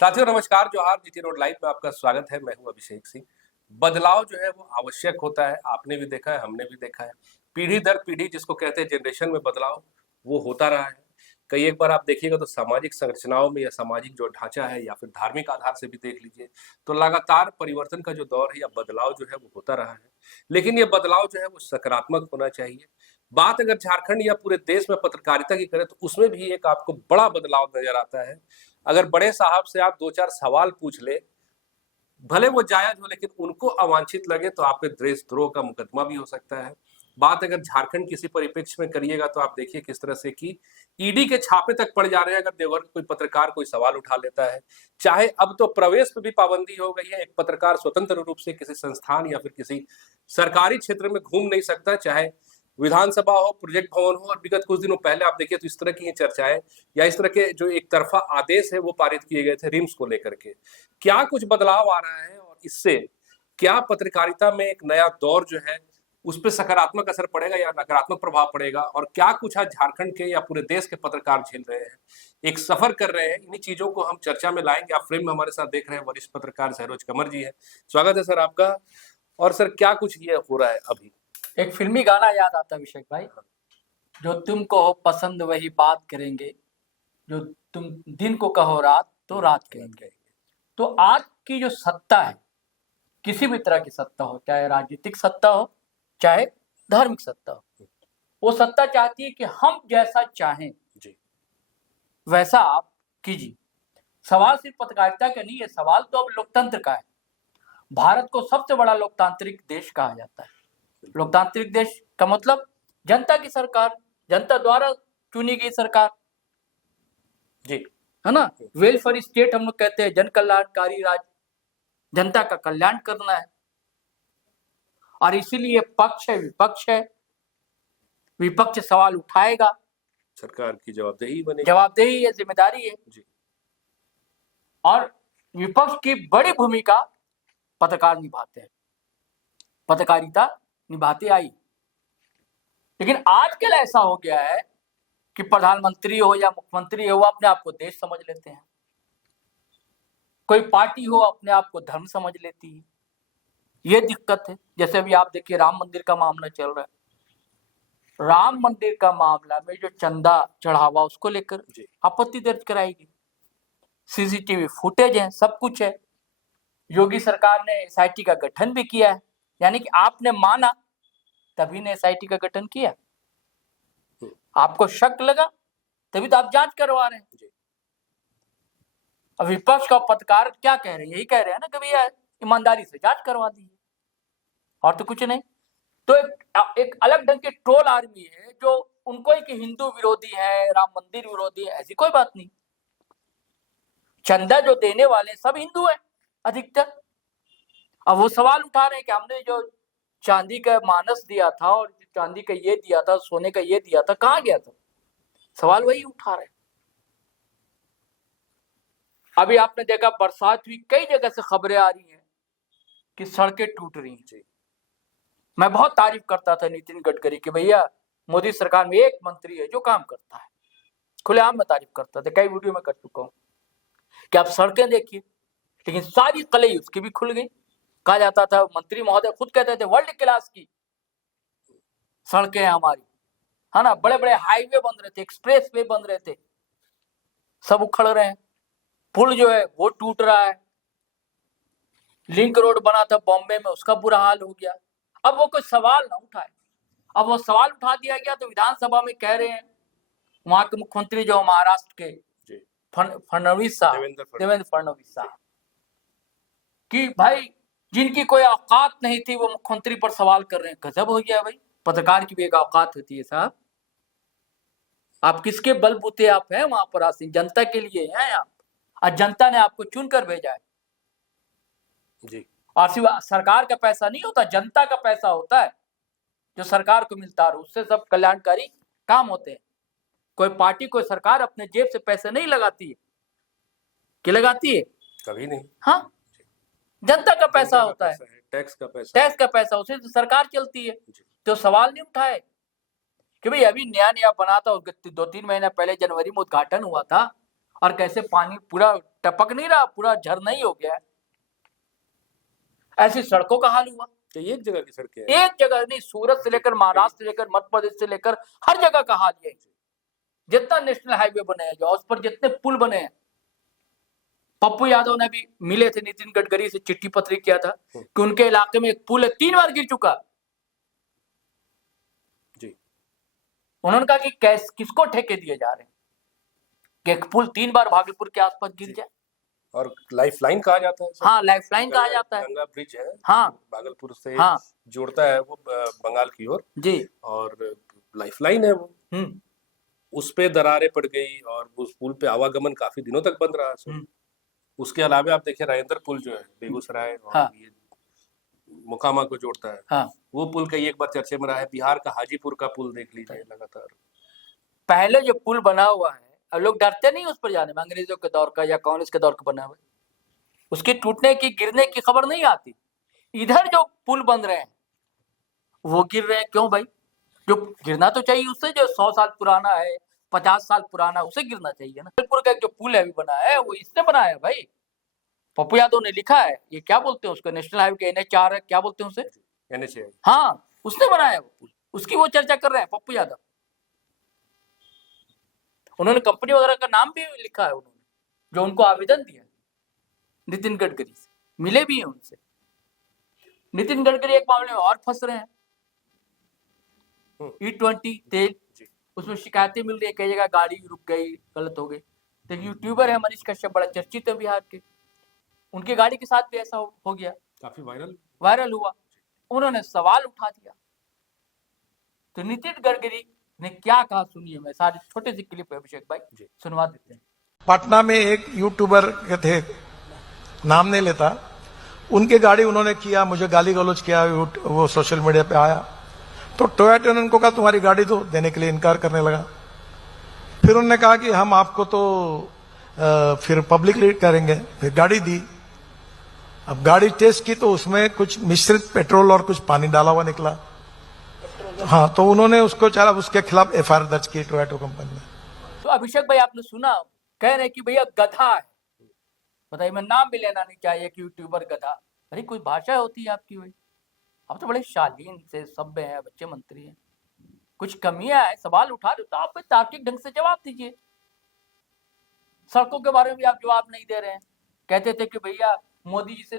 साथियों नमस्कार, जोहार। जीटी रोड लाइव में आपका स्वागत है। मैं हूं अभिषेक सिंह। बदलाव जो है वो आवश्यक होता है। आपने भी देखा है, हमने भी देखा है। पीढ़ी दर पीढ़ी जिसको कहते हैं जनरेशन में बदलाव वो होता रहा है। कई एक बार आप देखिएगा तो सामाजिक संरचनाओं में या सामाजिक जो ढांचा है या फिर धार्मिक आधार से भी देख लीजिए तो लगातार परिवर्तन का जो दौर है या बदलाव जो है वो होता रहा है। लेकिन ये बदलाव जो है वो सकारात्मक होना चाहिए। बात अगर झारखंड या पूरे देश में पत्रकारिता की करें तो उसमें भी एक आपको बड़ा बदलाव नजर आता है। अगर बड़े साहब से आप दो चार सवाल पूछ ले, भले वो जायज हो लेकिन उनको अवांछित लगे तो आप पे देशद्रोह का मुकदमा भी हो सकता है। बात अगर झारखंड किसी परिप्रेक्ष्य में करिएगा तो आप देखिए किस तरह से कि ईडी के छापे तक पड़ जा रहे हैं अगर देवघर कोई पत्रकार कोई सवाल उठा लेता है। चाहे अब तो प्रवेश पे भी पाबंदी हो गई है, एक पत्रकार स्वतंत्र रूप से किसी संस्थान या फिर किसी सरकारी क्षेत्र में घूम नहीं सकता, चाहे विधानसभा हो, प्रोजेक्ट भवन हो। और विगत कुछ दिनों पहले आप देखिए तो इस तरह की चर्चाएं या इस तरह के जो एक तरफा आदेश है वो पारित किए गए थे रिम्स को लेकर के। क्या कुछ बदलाव आ रहा है और इससे क्या पत्रकारिता में एक नया दौर जो है उस पर सकारात्मक असर पड़ेगा या नकारात्मक प्रभाव पड़ेगा, और क्या कुछ आज झारखंड के या पूरे देश के पत्रकार झेल रहे हैं, एक सफर कर रहे हैं। इन्हीं चीजों को हम चर्चा में लाएंगे। आप फ्रेम में हमारे साथ देख रहे हैं वरिष्ठ पत्रकार सहरोज कमर जी है। स्वागत है सर आपका। और सर क्या कुछ ये हो रहा है अभी? एक फिल्मी गाना याद आता है अभिषेक भाई, जो तुमको हो पसंद वही बात करेंगे, जो तुम दिन को कहो रात तो रात करेंगे। तो आज की जो सत्ता है, किसी भी तरह की सत्ता हो, चाहे राजनीतिक सत्ता हो चाहे धार्मिक सत्ता हो, वो सत्ता चाहती है कि हम जैसा चाहें जी वैसा आप कीजिए। सवाल सिर्फ पत्रकारिता का नहीं है, सवाल तो अब लोकतंत्र का है। भारत को सबसे बड़ा लोकतांत्रिक देश कहा जाता है। लोकतांत्रिक देश का मतलब जनता की सरकार, जनता द्वारा चुनी गई सरकार जी, है ना। वेलफेयर स्टेट हम लोग कहते हैं, जन कल्याणकारी राज्य, जनता का कल्याण करना है। और इसीलिए पक्ष है विपक्ष है, विपक्ष सवाल उठाएगा, सरकार की जवाबदेही बनेगी, जवाबदेही है, जिम्मेदारी है जी। और विपक्ष की बड़ी भूमिका पत्रकार निभाते हैं, पत्रकारिता निभाती आई। लेकिन आजकल ऐसा हो गया है कि प्रधानमंत्री हो या मुख्यमंत्री हो, वो अपने आप को देश समझ लेते हैं। कोई पार्टी हो अपने आप को धर्म समझ लेती है। ये दिक्कत है। जैसे अभी आप देखिए राम मंदिर का मामला चल रहा है। राम मंदिर का मामला में जो चंदा चढ़ावा उसको लेकर आपत्ति दर्ज कराई गई। सीसीटीवी फुटेज है, सब कुछ है। योगी सरकार ने एसआईटी का गठन भी किया है, यानी कि आपने माना तभी ने एसआईटी का गठन किया। आपको शक लगा तभी तो आप जांच करवा रहे हैं। अब विपक्ष का पत्रकार क्या कह रहे हैं? यही कह रहे हैं ना कि भैया ईमानदारी से जांच करवा दी, और तो कुछ नहीं। तो एक अलग ढंग की ट्रोल आर्मी है जो उनको एक हिंदू विरोधी है, राम मंदिर विरोधी है, ऐसी कोई बात नहीं। चंदा जो देने वाले सब हिंदू हैं अधिकतर। अब वो सवाल उठा रहे हैं कि हमने जो चांदी का मानस दिया था और चांदी का ये दिया था, सोने का ये दिया था, कहाँ गया था? सवाल वही उठा रहे हैं। अभी आपने देखा बरसात हुई, कई जगह से खबरें आ रही हैं कि सड़कें टूट रही हैं। मैं बहुत तारीफ करता था नितिन गडकरी की, भैया मोदी सरकार में एक मंत्री है जो काम करता है। खुलेआम में तारीफ करता था, कई वीडियो में कर चुका हूं कि आप सड़कें देखिए, लेकिन सारी कलई उसकी भी खुल गई। कहा जाता था, मंत्री महोदय खुद कहते थे वर्ल्ड क्लास की सड़कें हैं हमारी, है ना। बड़े बड़े हाईवे बन रहे थे, एक्सप्रेस वे बन रहे थे, सब उखड़ रहे हैं। पुल जो है वो टूट रहा है। लिंक रोड बना था बॉम्बे में, उसका बुरा हाल हो गया। अब वो कोई सवाल ना उठाए। अब वो सवाल उठा दिया गया तो विधानसभा में कह रहे हैं वहां के मुख्यमंत्री जो महाराष्ट्र के फडणवीस साहब, देवेंद्र फडणवीस साहब, कि भाई जिनकी कोई औकात नहीं थी वो मुख्यमंत्री पर सवाल कर रहे हैं। गजब हो गया भाई, पत्रकार की भी एक औकात होती है साहब। आप किसके बलबूते आप हैं वहां पर आसीन? जनता के लिए हैं आप, और जनता ने आपको चुनकर भेजा है जी। और सिर्फ सरकार का पैसा नहीं होता, जनता का पैसा होता है जो सरकार को मिलता है, उससे सब कल्याणकारी काम होते हैं। कोई पार्टी कोई सरकार अपने जेब से पैसे नहीं लगाती है, कि लगाती है? कभी नहीं। हाँ, जनता का पैसा होता है, टैक्स का पैसा, उसे तो सरकार चलती है। तो सवाल नहीं उठाए कि भाई अभी नया नया बना था, 2-3 महीने पहले जनवरी में उद्घाटन हुआ था और कैसे पानी पूरा टपक नहीं रहा, पूरा झरना ही हो गया है। ऐसी सड़कों का हाल हुआ। तो एक जगह की सड़कें हैं। एक जगह नहीं, सूरत से लेकर महाराष्ट्र से लेकर मध्य प्रदेश से लेकर हर जगह का हाल यही। जितना नेशनल हाईवे बने हैं, जो उस पर जितने पुल बने हैं, पप्पू यादव ने भी मिले थे नितिन गडकरी से, चिट्ठी पत्री किया था कि उनके इलाके में एक पुल है 3 बार गिर चुका जी। उन्होंने कहा कि किसको ठेके दिए जा रहे हैं कि एक पुल 3 बार भागलपुर के आसपास गिर जाए। और लाइफलाइन कहा जाता है। हाँ, लाइफलाइन कहा जाता है। गंगा ब्रिज है, हाँ, भागलपुर से हाँ, जोड़ता है वो बंगाल की ओर जी, और लाइफलाइन है वो। उस पे दरारें पड़ गई और उस पुल पे आवागमन काफी दिनों तक बंद रहा। उसके अलावा आप देखिए राजेंद्र पुल जो है बेगूसराय और हाँ, ये मोकामा को जोड़ता है। हाँ, वो पुल कई एक बार चर्चे में रहा है। बिहार का हाजीपुर का पुल देख लीजिए लगातार। पहले जो पुल बना हुआ है, अब लोग डरते नहीं उस पर जाने में, अंग्रेजों के दौर का या कांग्रेस के दौर का बना हुआ है, उसके टूटने की गिरने की खबर नहीं आती। इधर जो पुल बन रहे हैं वो गिर रहे हैं, क्यों भाई? जो गिरना तो चाहिए उससे, जो 100 साल पुराना है, 50 साल पुराना, उसे गिरना चाहिए ना। जबलपुर का जो पुल है अभी बना है वो इसने बनाया है भाई, पप्पू यादव ने लिखा है। ये क्या बोलते हैं उसको, नेशनल हाईवे के NH4 है, क्या बोलते हैं उसे, NH है। हाँ, उसने बनाया वो पुल, उसकी वो चर्चा कर रहे हैं पप्पू यादव। उन्होंने कंपनी वगैरह का नाम भी लिखा है उन्होंने, जो उनको आवेदन दिया नितिन गडकरी से, मिले भी हैं उनसे। नितिन गडकरी एक मामले में और फंस रहे हैं, E20 तेल, उसमें शिकायतें मिल रही है, कई जगह गाड़ी रुक गई, गलत हो गई। तो यूट्यूबर है मनीष कश्यप, बड़ा चर्चित है बिहार के, उनकी गाड़ी के साथ भी ऐसा हो गया, काफी वायरल हुआ। उन्होंने सवाल उठा दिया। तो नितिन गडकरी ने क्या कहा सुनिए, मैं सारे छोटे से क्लिप है अभिषेक भाई सुनवा देते हैं। पटना में एक यूट्यूबर के थे, नाम नहीं लेता, उनकी गाड़ी उन्होंने किया, मुझे गाली गलौज किया, वो सोशल मीडिया पे आया, तो टोयोटा ने उनको कहा तुम्हारी गाड़ी दो, देने के लिए इनकार करने लगा। फिर उन्होंने कहा कि हम आपको तो फिर पब्लिकली करेंगे, फिर गाड़ी दी। अब गाड़ी टेस्ट की तो उसमें कुछ मिश्रित पेट्रोल और कुछ पानी डाला हुआ निकला। हाँ, तो उन्होंने उसको चला, उसके खिलाफ FIR दर्ज की टोयोटा कंपनी ने। तो अभिषेक भाई आपने सुना, कह रहे कि भैया गधा है, बताइए, मैं नाम भी लेना नहीं चाहिए कि यूट्यूबर गधा। अरे कोई भाषा होती है आपकी भाई, आप तो बड़े शालीन से सभ्य हैं, बच्चे मंत्री हैं, कुछ कमियां है, सवाल उठा रहे तो आप तार्किक ढंग से जवाब दीजिए। सड़कों के बारे में भी आप जवाब नहीं दे रहे हैं। कहते थे कि भैया मोदी जी से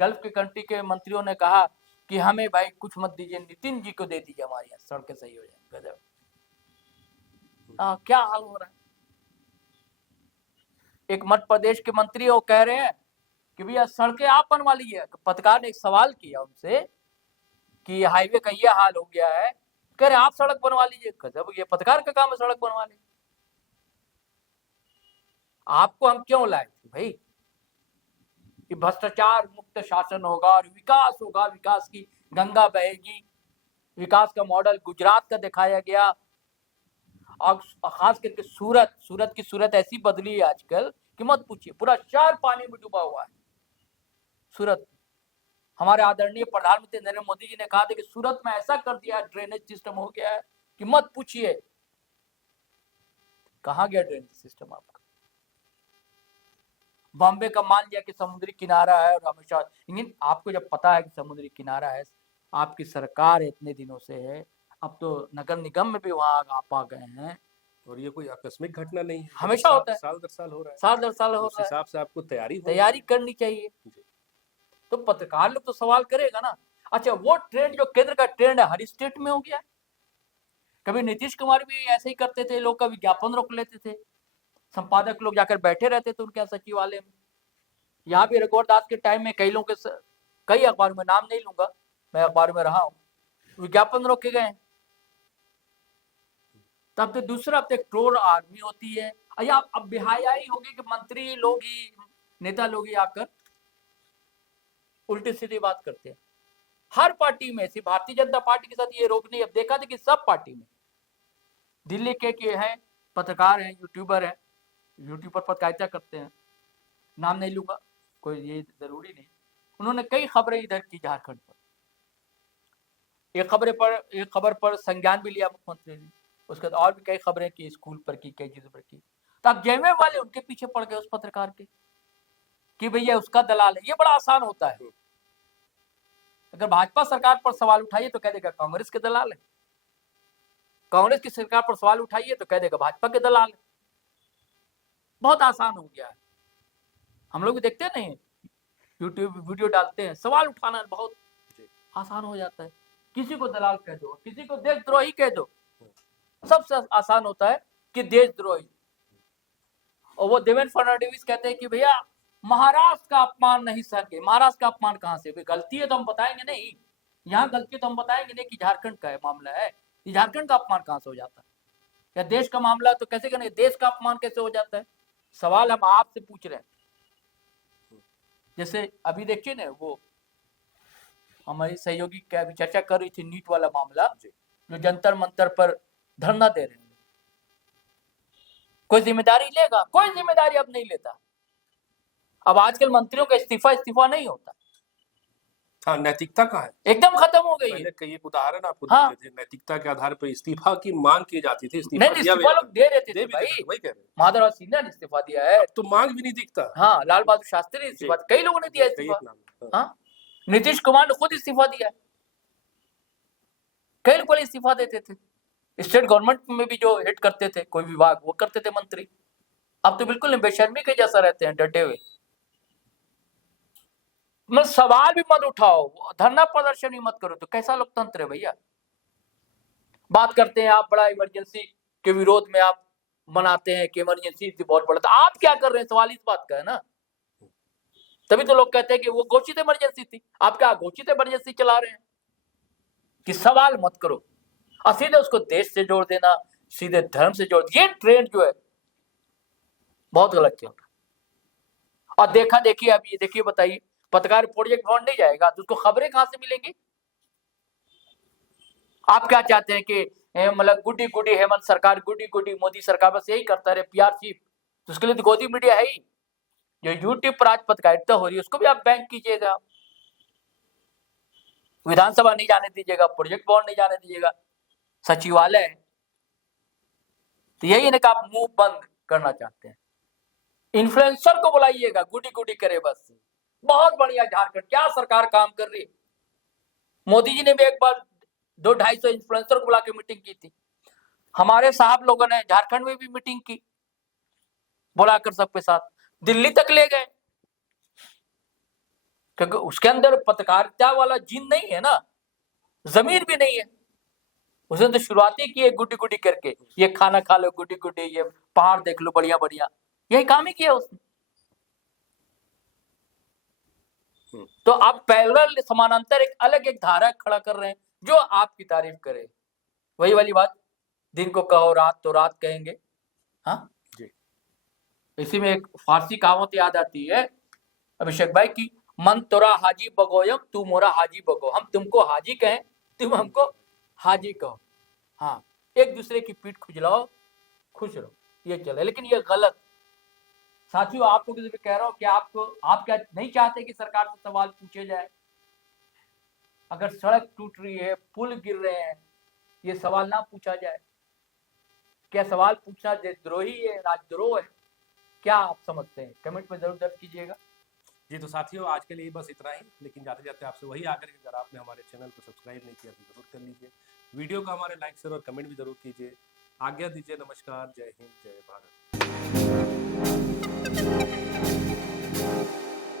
गल्फ के कंट्री के मंत्रियों ने कहा कि हमें भाई कुछ मत दीजिए, नितिन जी को दे दीजिए, हमारी यहाँ सड़कें सही हो जाए। गजब, क्या हाल हो रहा है। एक मध्य प्रदेश के मंत्री वो कह रहे हैं कि भैया सड़कें आप बनवा लीजिए। पत्रकार ने एक सवाल किया उनसे कि हाईवे का ये हाल हो गया है, कह रहे आप सड़क बनवा लीजिए। गजब, ये पत्रकार का काम है सड़क बनवा लीजिए। आपको हम क्यों लाए थे भाई कि भ्रष्टाचार मुक्त शासन होगा और विकास होगा, विकास की गंगा बहेगी। विकास का मॉडल गुजरात का दिखाया गया, और खास करके सूरत की सूरत ऐसी बदली है आजकल कि मत पूछिए, पूरा शहर पानी में डूबा हुआ है सूरत। हमारे आदरणीय प्रधानमंत्री नरेंद्र मोदी जी ने कहा था कि सूरत में ऐसा कर दिया ड्रेनेज सिस्टम हो गया है कि मत पूछिए। कहाँ गया ड्रेनेज सिस्टम आपका? बॉम्बे का मान लिया कि समुद्री किनारा है और हमेशा, लेकिन आपको जब पता है कि समुद्री किनारा है, आपकी सरकार इतने दिनों से है, अब तो नगर निगम में भी वहां आप आ गए हैं, और ये कोई आकस्मिक घटना नहीं है, हमेशा होता है, साल दर साल हो रहा है, साल दर साल हो उस रहा है। हिसाब से आपको तैयारी करनी चाहिए। तो पत्रकार लोग तो सवाल करेगा ना। अच्छा, वो ट्रेंड जो केंद्र का ट्रेंड है हर स्टेट में हो गया। कभी नीतीश कुमार भी ऐसे ही करते थे, लोग का विज्ञापन रोक लेते थे, संपादक लोग जाकर बैठे रहते थे उनके सचिवालय में। यहाँ भी रघुवर दास के टाइम में कई लोगों के, कई अखबार में, नाम नहीं लूंगा, मैं अखबार में रहा हूँ, विज्ञापन रोके गए। तब तो दूसरा, अब तक ट्रोल आर्मी होती है। अब बेहयाई होगी कि मंत्री लोग ही, नेता लोग ही आकर उल्टी सीधी बात करते हैं। हर पार्टी में, सिर्फ भारतीय जनता पार्टी के साथ ये रोक नहीं, अब देखा था कि सब पार्टी में, दिल्ली के हैं पत्रकार हैं, यूट्यूबर हैं, यूट्यूब पर पत्रकारिता करते हैं, नाम नहीं लूंगा, कोई ये जरूरी नहीं, उन्होंने कई खबरें इधर की झारखंड पर। एक खबर पर संज्ञान भी लिया मुख्यमंत्री ने, उसके बाद और भी कई खबरें की, स्कूल पर की, कई चीजों पर की। तो अब जेएमएम वाले उनके पीछे पड़ गए उस पत्रकार के कि भैया उसका दलाल है। ये बड़ा आसान होता है। अगर भाजपा सरकार पर सवाल उठाइए तो कह देगा कांग्रेस के दलाल है, कांग्रेस की सरकार पर सवाल उठाइए तो कह देगा भाजपा के दलाल है। बहुत आसान हो गया है। हम लोग भी देखते नहीं, यूट्यूब वीडियो डालते हैं, सवाल उठाना बहुत आसान हो जाता है। किसी को दलाल कह दो, किसी को देशद्रोही कह दो, सबसे आसान होता है कि देशद्रोही। और वो देवेंद्र फडणवीस कहते हैं कि भैया महाराष्ट्र का अपमान नहीं सहन किया। महाराष्ट्र का अपमान कहां से? गलती है तो हम बताएंगे नहीं, यहाँ गलती है तो हम बताएंगे नहीं कि झारखंड का है मामला है। ये झारखंड का अपमान कहां से हो जाता है? या देश का मामला तो कैसे करेंगे? देश का अपमान कैसे हो जाता है? सवाल हम आपसे पूछ रहे हैं। जैसे अभी देखिए ना, वो हमारी सहयोगी क्या चर्चा कर रही थी नीट वाला मामला, जो जंतर मंतर पर धरना दे रहे हैं, कोई जिम्मेदारी लेगा? कोई जिम्मेदारी अब नहीं लेता। अब आजकल मंत्रियों का इस्तीफा नहीं होता। हाँ, नैतिकता का है, एकदम खत्म हो गई है। पहले कई एक उदाहरण आपको हाँ। देते थे, नैतिकता के आधार पर इस्तीफा की मांग की जाती थी। नहीं, इस्तीफा लोग दे रहे थे भाई। वही कह रहे हैं, माधवराव सिन्हा ने इस्तीफा दिया है। तो मांग भी नहीं दिखता। हाँ, लाल बहादुर शास्त्री ने इस्तीफा, कई लोगों ने दिया इस्तीफा। हाँ, नीतीश कुमार ने खुद इस्तीफा दिया। कई लोग इस्तीफा देते थे। स्टेट गवर्नमेंट में भी जो हेड करते थे कोई विभाग, वो करते थे मंत्री। अब तो बिल्कुल बेशर्मी के जैसा रहते हैं, डटे हुए। मैं सवाल भी मत उठाओ, धरना प्रदर्शन भी मत करो, तो कैसा लोकतंत्र है भैया? बात करते हैं आप बड़ा इमरजेंसी के विरोध में, आप मनाते हैं कि इमरजेंसी बहुत बड़ा, तो आप क्या कर रहे हैं? सवाल इस बात का है ना। तभी तो लोग कहते हैं कि वो घोषित इमरजेंसी थी। आप क्या घोषित इमरजेंसी चला रहे हैं? कि सवाल मत करो और सीधे उसको देश से जोड़ देना, सीधे धर्म से जोड़, ये ट्रेंड जो है बहुत गलत चल रहा है। और देखा देखिए, अब ये देखिए, बताइए, पत्रकार प्रोजेक्ट भवन नहीं जाएगा तो उसको खबरें कहां से मिलेंगी? आप क्या चाहते हैं कि मतलब गुडी गुडी हेमंत सरकार, गुडी गुडी मोदी सरकार, बस यही करता रहे, पीआर चीफ? तो उसके लिए तो गोदी मीडिया है ही। जो यूट्यूब पर आज पत्रकारिता हो रही है उसको भी आप बैंक कीजिएगा। विधानसभा नहीं जाने दीजिएगा, प्रोजेक्ट भवन नहीं जाने दीजिएगा, सचिवालय है। तो यही है ना, आप मुंह बंद करना चाहते हैं। इन्फ्लुएंसर को बुलाइएगा, गुडी गुडी करे बस। बहुत बढ़िया, झारखंड क्या सरकार काम कर रही है। मोदी जी ने भी एक बार 200-250 इन्फ्लुएंसर को बुला के मीटिंग की थी। हमारे साहब लोगों ने झारखंड में भी मीटिंग की, बुलाकर सबके साथ दिल्ली तक ले गए, क्योंकि उसके अंदर पत्रकारिता वाला जीन नहीं है ना, जमीर भी नहीं है। उसने तो शुरुआती की है गुडी गुडी करके, ये खाना खा लो गुडी गुडी, ये पहाड़ देख लो बढ़िया बढ़िया, यही काम ही किया उसने। तो आप पैरेलल समानांतर एक अलग एक धारा खड़ा कर रहे हैं जो आपकी तारीफ करे। वही वाली बात, दिन को कहो रात तो रात कहेंगे। हाँ जी, इसी में एक फारसी कहावत याद आती है अभिषेक भाई की, मन तोरा हाजी बगोयम तू मोरा हाजी बगो। हम तुमको हाजी कहें, तुम हमको हाजी कहो। हाँ, एक दूसरे की पीठ खुजलाओ, खुश रहो, ये चले। लेकिन ये गलत। साथियों, आपको किसी भी कह रहा हूं कि आप क्या नहीं चाहते कि सरकार से सवाल पूछे जाए? अगर सड़क टूट रही है, पुल गिर रहे हैं, ये सवाल ना पूछा जाए? क्या सवाल पूछना देशद्रोही है, राजद्रोह है? क्या आप समझते हैं? कमेंट में जरूर दर्ज कीजिएगा। जी, तो साथियों, आज के लिए बस इतना ही। लेकिन जाते जाते आपसे वही आकर के, अगर आपने हमारे चैनल को सब्सक्राइब नहीं किया तो जरूर कर लीजिए। वीडियो को हमारे लाइक शेयर और कमेंट भी जरूर कीजिए। आज्ञा दीजिए, नमस्कार, जय हिंद, जय भारत।